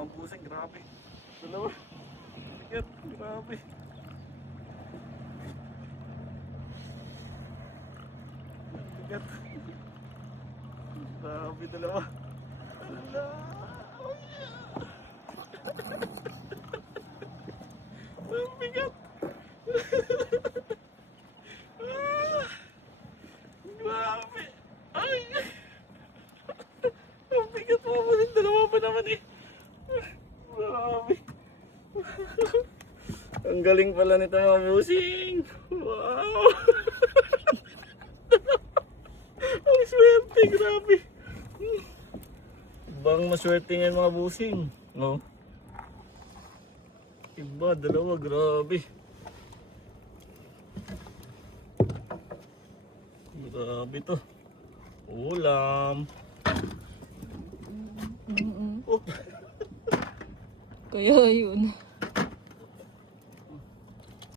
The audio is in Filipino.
mga busing, grabe. Dalawa. Bigat, grabe. Bigat. Grabe, dalawa. Ala. Ang bigat. Grabe. Ay. Ang bigat mo mo rin. Dalawa pa naman eh. Grabe. Ang galing pala nito mga busing. Wow. Ang swerte. Grabe. Ibang maswerte nga mga busing. No? Iba, dalawa. Grabe. Grabe to. Ulam. Oop. Kaya yun.